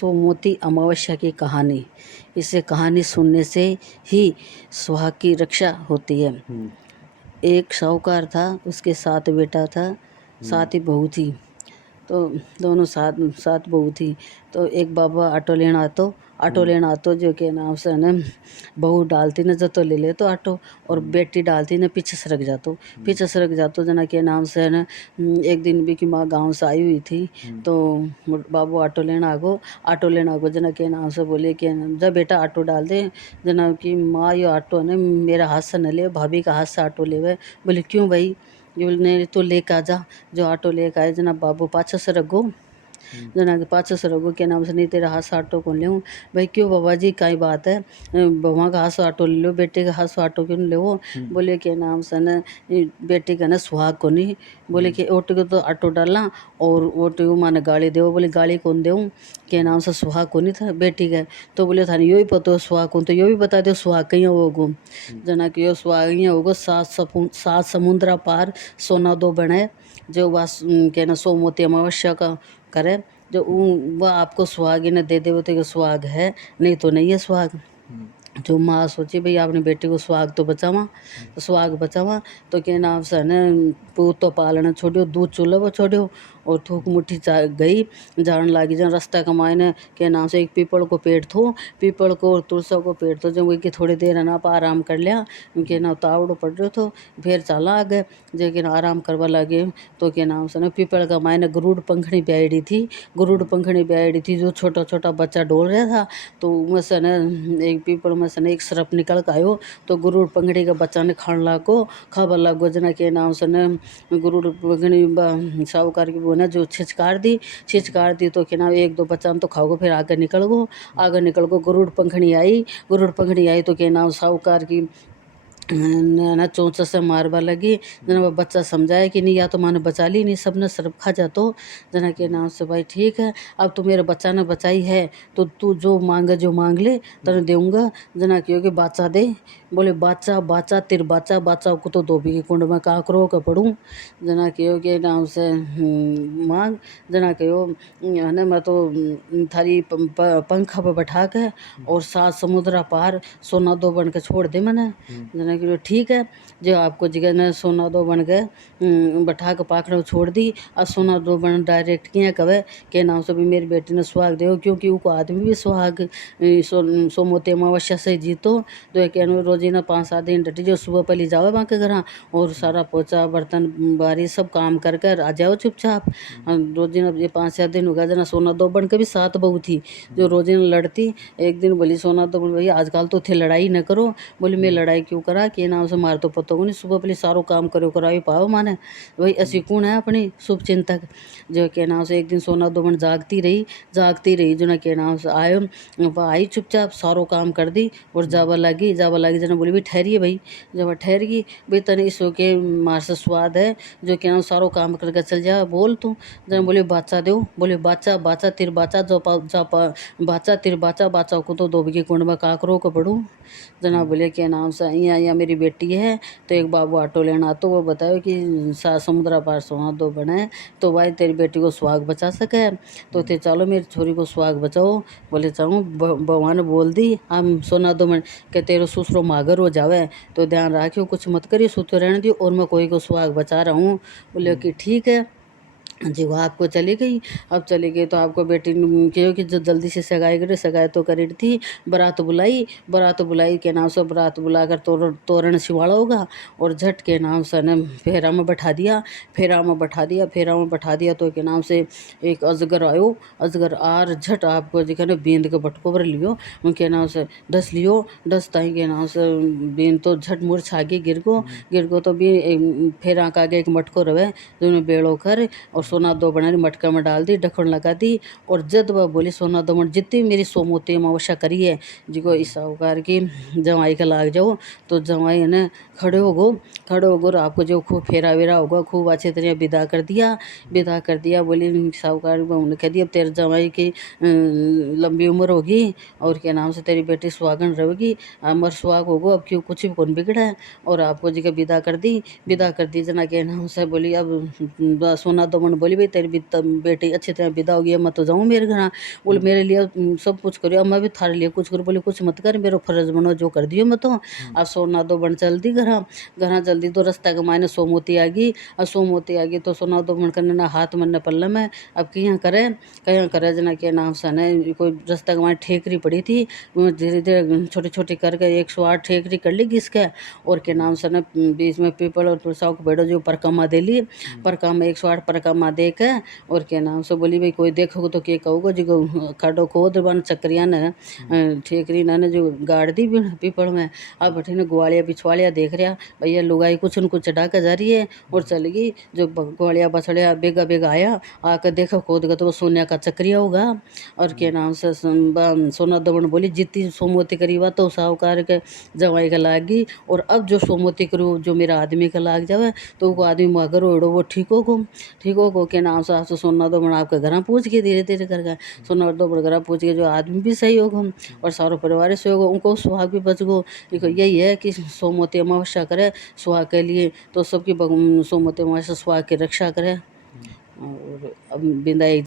सोमवती अमावस्या की कहानी। इसे कहानी सुनने से ही सुहाग की रक्षा होती है। एक साहूकार था, उसके 7 बेटा था, 7 ही बहू थी। तो दोनों सात बहू थी। तो एक बाबा ऑटो लेना आतो जो के नाम से न बहू डालती न जतो ले ले तो ऑटो, और बेटी डालती न पीछे सरक जातो जना के नाम से न। एक दिन भी की माँ गाँव से आई हुई थी, तो बाबू ऑटो लेना आगो जना के नाम से बोले कि जब बेटा ऑटो डाल दे। जना की माँ ये ऑटो ने मेरा हाथ से न ले, भाभी का हाथ से ऑटो लेवे। बोले क्यों भाई? जो ने तो लेके आ जा। जो ऑटो लेके आए जना बाबू पाछे से रखो, जना के पाछे से रखो के नाम से नहीं तेरा हाथ से ऑटो कौन ले। भाई क्यों बाबा जी काई बात है? बउआ का हाथ से ऑटो ले लो, बेटे का हाथ से ऑटो क्यों ले वो? बोले के नाम से न बेटे का न सुहाग को नहीं। बोले कि ओटे को तो ऑटो डालना और ओटे को माने गाड़ी दे। बोले गाड़ी कौन देऊँ? के नाम से सुहाग को नहीं था बेटी का। तो बोले थाने यो ही पता हो सुहाग कौन, तो यो भी बता दो सुहाग कहीं होगो। जना कि यो सुहाग ही होगो 7 समुद्रा पार सोना दो बने। जो वास के ना सोमवती अमावस्या का करे, जो वह आपको सुहाग ही न दे दे तो सुहाग है, नहीं तो नहीं है सुहाग। जो माँ सोची भाई आपने बेटे को सुहाग तो बचावा, तो सुहाग बचावा तो के नाम से न पूत तो पालना छोड़ियो, दूध चूल्हा वो छोड़ियो। और थूक मुट्ठी गई जान लागी जन रास्ता कमाए न के नाम से एक पीपल को पेड़ थो, पीपल को और तुलसा को पेड़ थो। जब वही की थोड़ी देर ना पा आराम कर लिया, उनके नाम तावड़ो पड़ रहे थो। फिर चला आगे जेके आराम करवा लगे तो के नाम से न पीपल का मायने गरुड़ पंखड़ी ब्यायडी थी जो छोटा छोटा बच्चा डोल रहा था। तो उसमें से न एक पीपल में से न एक सर्प निकल के आयो, तो गरुड़ पंखड़ी का बच्चा ने खाबर लागो जना के नाम से न गरुड़ पंखड़ी साहूकार की वो ने जो छिचकार दी तो के नाम 1-2 बच्चा तो खाओगे। फिर आगे निकल गो गरुड़ पंखड़ी आई तो के नाम साहूकार की ना चोंच से मारवा लगी। जना वो बच्चा समझाया कि नहीं या तो माने बचा ली नहीं, सबने सर्प खा जातो। जना के नाम से भाई ठीक है, अब तू मेरे बच्चा ने बचाई है तो तू जो मांग ले तेने देऊंगा। जना क्यों कि बाचा दे। बोले बाचा तिर बाचा को तो धोबी के कुंड में काकरो के पड़ूं। जना क्यों के नाम से मांग। जना क्यों है मैं तो थारी पंखा पर बैठा के और 7 समुद्रा पार सोना दो बन के छोड़ दे मैंने। जना कि ठीक है, जो आपको जगह ने सोना दो बन के बैठा के पाखड़ छोड़ दी। और सोना दो बन डायरेक्ट किया कवे के नाम से भी मेरी बेटी ने सुहाग दे, क्योंकि उनको आदमी भी सुहाग सोमवती अमावस्या से जीतो। तो कहनो रोजी ना 5-7 दिन डटी जो सुबह पहले जाओ वहाँ के घर और सारा पोचा बर्तन बारी सब काम कर कर आ जाओ चुपचाप। रोजी ना ये 5-7 दिन हो गया। जना सोना दो बन के भी 7 बहू थी जो रोजी ना लड़ती। एक दिन बोली सोना दो बन भैया आजकल तो थे लड़ाई न करो। बोली मैं लड़ाई क्यों करा के नाम से मार तो पतो नहीं, सुबह पहले सारो काम करो कराई पाओ माने। वही ऐसी कौन है अपनी शुभ चिंतक। जो के नाम से एक दिन सोना दो बन जागती रही जो ना के नाम से आयो। वह आई चुपचाप सारो काम कर दी और जावा लगी जना बोली भी ठहरिए भाई। जब ठहर गई भाई तने इसो के मार से स्वाद है जो के नाम सारो काम करके चल जा बोल तू। जना बोले बाचा दो। बोले बाचा तिर बाचा बाचा तिर बाचा को तो धोबी के कुंड में काकरो को पड़ू। जना बोले के नाम से यहाँ मेरी बेटी है। तो एक बाबू ऑटो लेना तो वो बतायो कि 7 समुद्रा पार सोना दो बने तो भाई तेरी बेटी को सुहाग बचा सके। तो थे चलो मेरी छोरी को सुहाग बचाओ। बोले चाहूँ भगवान बोल दी हम सोना दो मन के तेरे ससुरो मागर हो जावे तो ध्यान रखियो कुछ मत करियो सुतो रहने दियो और मैं कोई को सुहाग बचा रहा हूँ। बोले कि ठीक है जी। वो आपको चली गई। अब चली गई तो आपको बेटी ने कहो कि जो जल्दी से सगाई तो करी थी। बारात बुलाई के नाम से बारात बुलाकर तोरण सिवाड़ा होगा और झट के नाम से ने फेरा में बैठा दिया तो के नाम से एक अजगर आयो। अजगर आर झट आपको जिखने बींद के बटको भर लियो उनके नाम से डस ताई के नाम से बींद तो झट मुरछा के गिर गो तो भी फेरा का आगे एक मटको रहे जो बेड़ो कर और सोना दो बना मटका में डाल दी ढक्कन लगा दी। और जब वह बोली सोना दो बन जितनी मेरी सोमवती अमावस्या करी है जिको इस साहूकार की जवाई का लाग जाओ तो जवाई ने खड़े हो गो और आपको जो खूब फेरा वेरा होगा खूब अच्छे तरह विदा कर दिया। बोली साहूकार ने कह दिया अब तेरे जवाई की लंबी उम्र होगी और क्या नाम से तेरी बेटी सुहागन रहेगी अमर सुहाग होगो अब क्यों कुछ भी कौन बिगड़ा है। और आपको जी का विदा कर दी जना के नाम से बोली अब सोना दो मन बोली भाई तेरी बेटी अच्छी तरह विदा हो गई है, मैं तो जाऊँ मेरे घर। बोले मेरे लिए सब कुछ करियो, अब मैं भी थारे लिए कुछ करूँ। बोले कुछ मत कर, मेरा फर्ज बनो जो कर दियो मैं तो। अब सोना दो बन जल्दी घर जल्दी तो रास्ता के मायने सोमोती आ गई। और सोमोती आ गई तो सोना दो बन करने ना हाथ मन पल्ला में। अब कहीं करे जना के नाम से न कोई रास्ता के मायने ठेकरी पड़ी थी, धीरे धीरे छोटी छोटी करके 108 ठेकरी कर ली घिसके। और के नाम से न बीच में पीपल और साउक बेड़ो जो परकमा दे ली, परकमा 108 परकमा दे के। और के नाम से बोली भाई कोई देखोगे तो के कहोगे जो खाडो खोद बन चक्रिया ने ठेकरी ने जो गाड़ दी पीपल में। अब बैठे ने ग्वालिया बिछवालिया देख रहा भैया लुगाई कुछ न कुछ चढ़ा के जा रही है और चल गई। जो ग्वालिया बछड़िया बेगा बेगा आया, आकर देखो खोद का तो वो सोनिया का चक्रिया होगा। और के नाम से सोना दबन बोली जितनी सोमोती करीबा तो साहूकार के जवाई का लागी। और अब जो सोमोती करूँ जो मेरा आदमी का लाग जावे तो वो आदमी मगर ओढ़ो वो ठीक हो के नाम से आपसे सोना दबन आपके घर पूछ के धीरे धीरे करके सोना दबन घर पूछ के जो आदमी भी सही होगा और सारो परिवार सही होगा, उनको सुहाग भी बच गो। यही है कि सोमवती अमावस्या करे सुहाग के लिए, तो सबकी सोमवती अमावस्या सुहाग की रक्षा करे। और अब बिंदाई